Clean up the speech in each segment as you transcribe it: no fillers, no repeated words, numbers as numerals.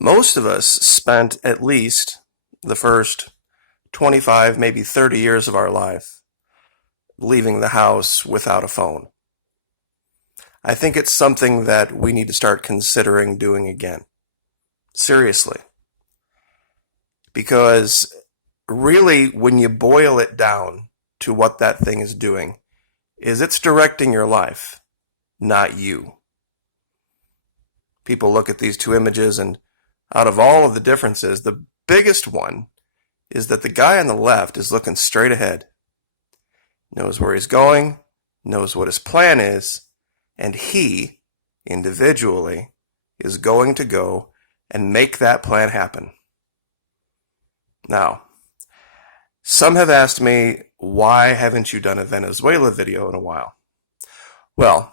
Most of us spent at least the first 25, maybe 30 years of our life leaving the house without a phone. I think it's something that we need to start considering doing again. Seriously. Because really, when you boil it down to what that thing is doing, is it's directing your life, not you. People look at these two images, and out of all of the differences, the biggest one is that the guy on the left is looking straight ahead, knows where he's going, knows what his plan is, and he, individually, is going to go and make that plan happen. Now, some have asked me, why haven't you done a Venezuela video in a while? Well,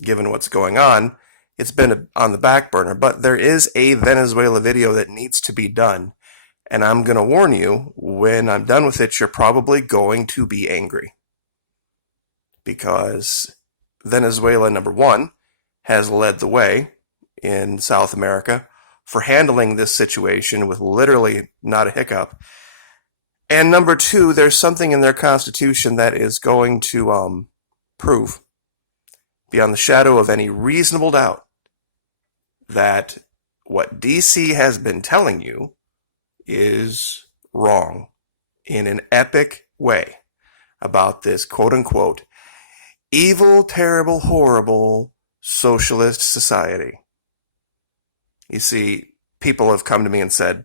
given what's going on, it's been on the back burner, but there is a Venezuela video that needs to be done. And I'm going to warn you, when I'm done with it, you're probably going to be angry. Because Venezuela, number one, has led the way in South America for handling this situation with literally not a hiccup. And number two, there's something in their constitution that is going to prove, beyond the shadow of any reasonable doubt, that what DC has been telling you is wrong in an epic way about this quote-unquote evil, terrible, horrible socialist society. You see, people have come to me and said,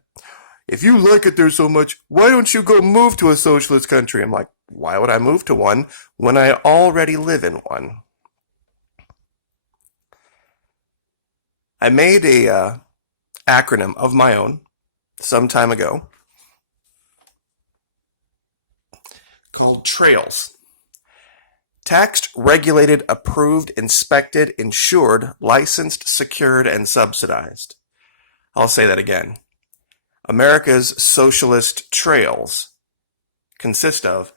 if you like it there so much, why don't you go move to a socialist country? I'm like, why would I move to one when I already live in one? I made a acronym of my own some time ago called TRAILS. Taxed, regulated, approved, inspected, insured, licensed, secured, and subsidized. I'll say that again. America's socialist trails consist of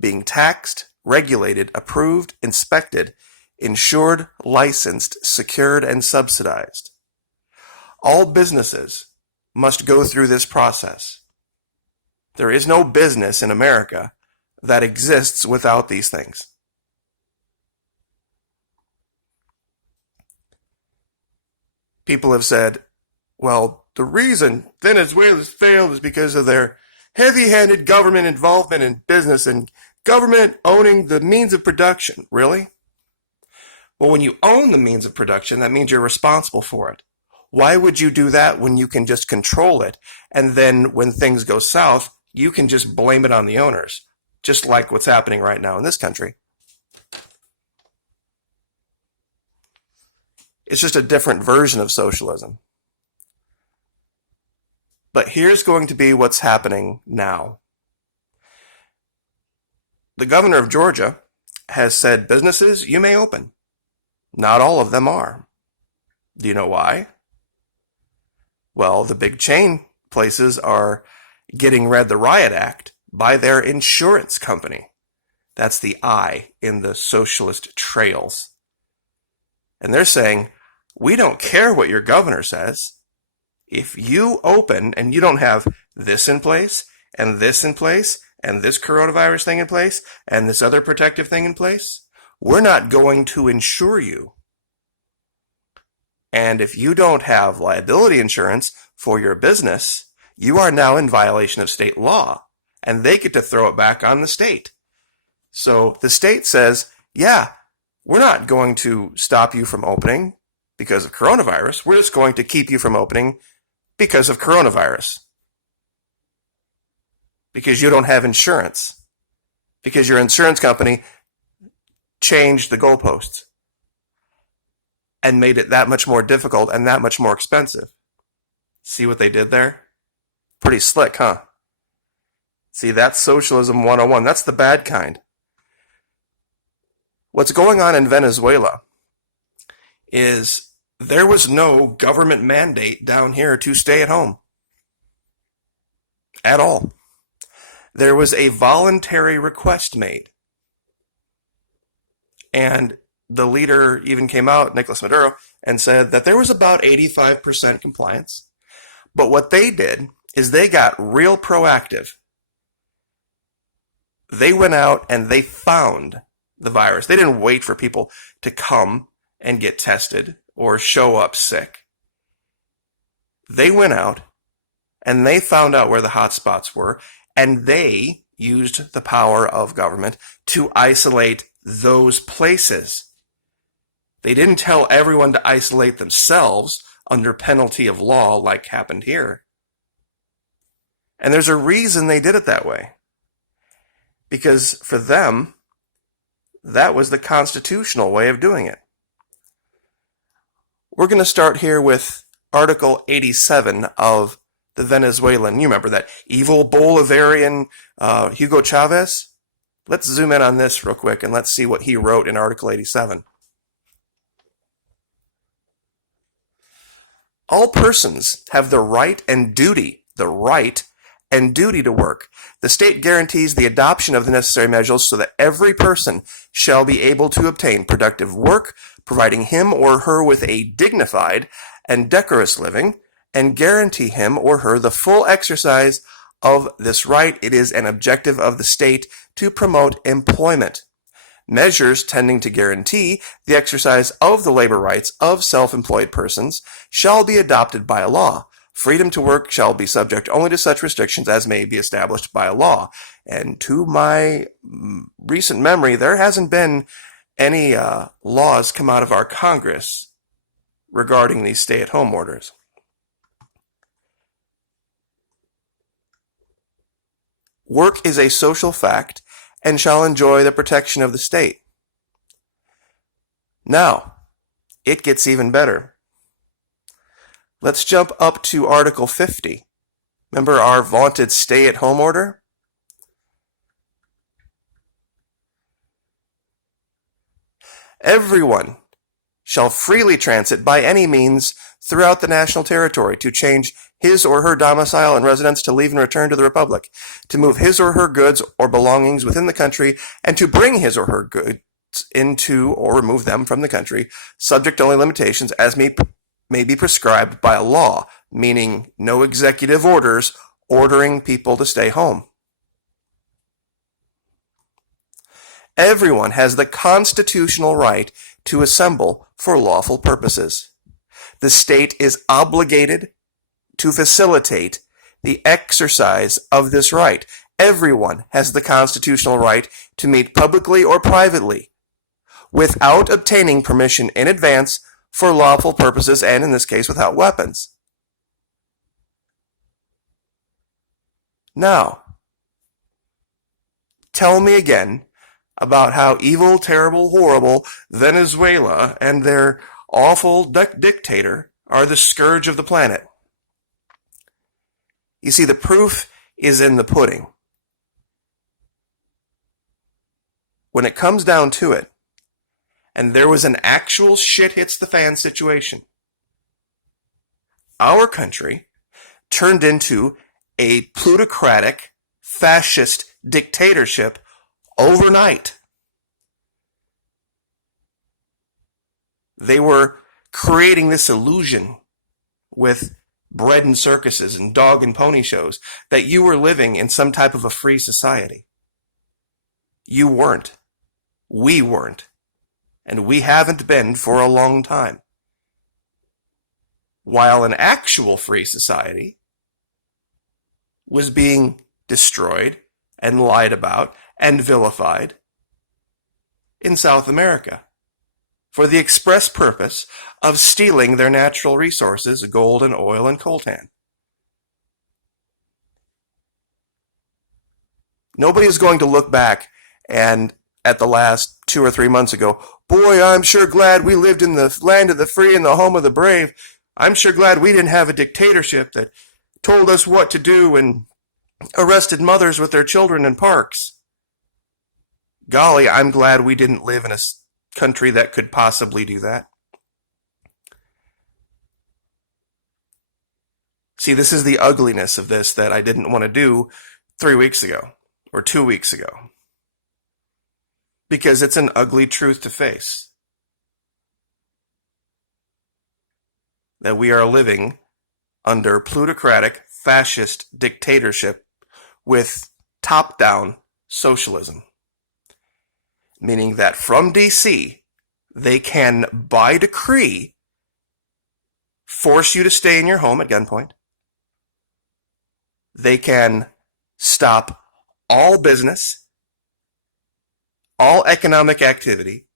being taxed, regulated, approved, inspected, insured, licensed, secured, and subsidized. All businesses must go through this process. There is no business in America that exists without these things. People have said, well, the reason Venezuela's failed is because of their heavy-handed government involvement in business and government owning the means of production. Really? Well, when you own the means of production, that means you're responsible for it. Why would you do that when you can just control it, and then when things go south, you can just blame it on the owners, just like what's happening right now in this country? It's just a different version of socialism. But here's going to be what's happening now. The governor of Georgia has said, businesses, you may open. Not all of them are. Do you know why? Well, the big chain places are getting read the Riot Act by their insurance company. That's the I in the socialist trails. And they're saying, we don't care what your governor says. If you open and you don't have this in place, and this in place, and this coronavirus thing in place, and this other protective thing in place, we're not going to insure you. And if you don't have liability insurance for your business, you are now in violation of state law, and they get to throw it back on the state. So the state says, yeah, we're not going to stop you from opening because of coronavirus. We're just going to keep you from opening because of coronavirus. Because you don't have insurance. Because your insurance company changed the goalposts and made it that much more difficult and that much more expensive. See what they did there? Pretty slick, huh? See, that's socialism 101. That's the bad kind. What's going on in Venezuela is there was no government mandate down here to stay at home at all. There was a voluntary request made. And the leader even came out, Nicolas Maduro, and said that there was about 85% compliance. But what they did is they got real proactive. They went out and they found the virus. They didn't wait for people to come and get tested or show up sick. They went out and they found out where the hot spots were, and they used the power of government to isolate those places. They didn't tell everyone to isolate themselves under penalty of law like happened here. And there's a reason they did it that way. Because for them, that was the constitutional way of doing it. We're going to start here with Article 87 of the Venezuelan. You remember that evil Bolivarian Hugo Chavez? Let's zoom in on this real quick and let's see what he wrote in Article 87. All persons have the right and duty to work. The state guarantees the adoption of the necessary measures so that every person shall be able to obtain productive work, providing him or her with a dignified and decorous living, and guarantee him or her the full exercise of this right. It is an objective of the state to promote employment. Measures tending to guarantee the exercise of the labor rights of self-employed persons shall be adopted by law. Freedom to work shall be subject only to such restrictions as may be established by law. And to my recent memory, there hasn't been any laws come out of our Congress regarding these stay-at-home orders. Work is a social fact and shall enjoy the protection of the state. Now, it gets even better. Let's jump up to Article 50. Remember our vaunted stay-at-home order? Everyone shall freely transit by any means throughout the national territory to change his or her domicile and residence, to leave and return to the Republic, to move his or her goods or belongings within the country, and to bring his or her goods into or remove them from the country, subject to only limitations as may be prescribed by a law, meaning no executive orders ordering people to stay home. Everyone has the constitutional right to assemble for lawful purposes. The state is obligated to facilitate the exercise of this right. Everyone has the constitutional right to meet publicly or privately without obtaining permission in advance for lawful purposes, and in this case without weapons. Now, tell me again about how evil, terrible, horrible Venezuela and their awful dictator are the scourge of the planet. You see, the proof is in the pudding. When it comes down to it, and there was an actual shit hits the fan situation, our country turned into a plutocratic, fascist dictatorship overnight. They were creating this illusion with bread and circuses and dog and pony shows that you were living in some type of a free society. You weren't. We weren't. And we haven't been for a long time. While an actual free society was being destroyed and lied about and vilified in South America for the express purpose of stealing their natural resources, gold and oil and coltan. Nobody is going to look back and at the last 2 or 3 months ago, boy, I'm sure glad we lived in the land of the free and the home of the brave. I'm sure glad we didn't have a dictatorship that told us what to do and arrested mothers with their children in parks. Golly, I'm glad we didn't live in a country that could possibly do that. See, this is the ugliness of this that I didn't want to do 3 weeks ago or 2 weeks ago. Because it's an ugly truth to face. That we are living under plutocratic fascist dictatorship with top-down socialism. Meaning that from DC, they can, by decree, force you to stay in your home at gunpoint. They can stop all business, all economic activity,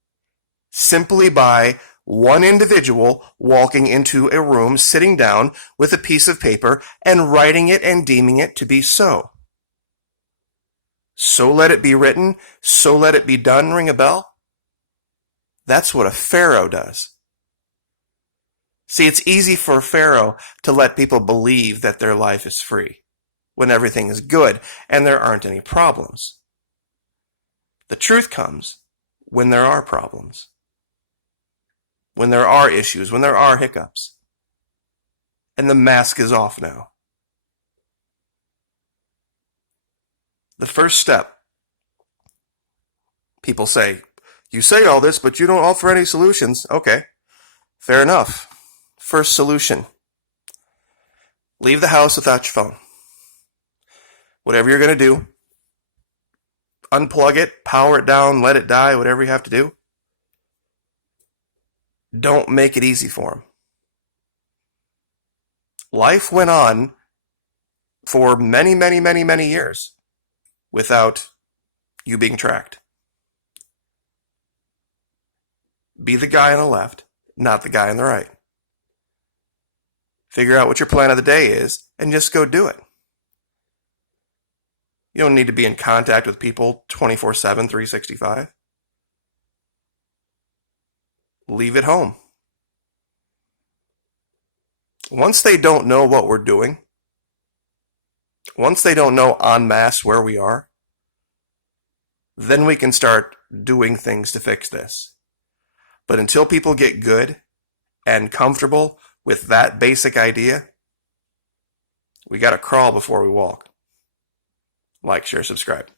simply by one individual walking into a room, sitting down with a piece of paper and writing it and deeming it to be so. So let it be written, so let it be done, ring a bell? That's what a Pharaoh does. See, it's easy for a Pharaoh to let people believe that their life is free when everything is good and there aren't any problems. The truth comes when there are problems, when there are issues, when there are hiccups. And the mask is off now. The first step, people say, you say all this, but you don't offer any solutions. Okay, fair enough. First solution, leave the house without your phone. Whatever you're going to do, unplug it, power it down, let it die, whatever you have to do. Don't make it easy for them. Life went on for many, many, many, many years without you being tracked. Be the guy on the left, not the guy on the right. Figure out what your plan of the day is and just go do it. You don't need to be in contact with people 24/7, 365. Leave it home. Once they don't know what we're doing, once they don't know en masse where we are, then we can start doing things to fix this. But until people get good and comfortable with that basic idea, we got to crawl before we walk. Like, share, subscribe.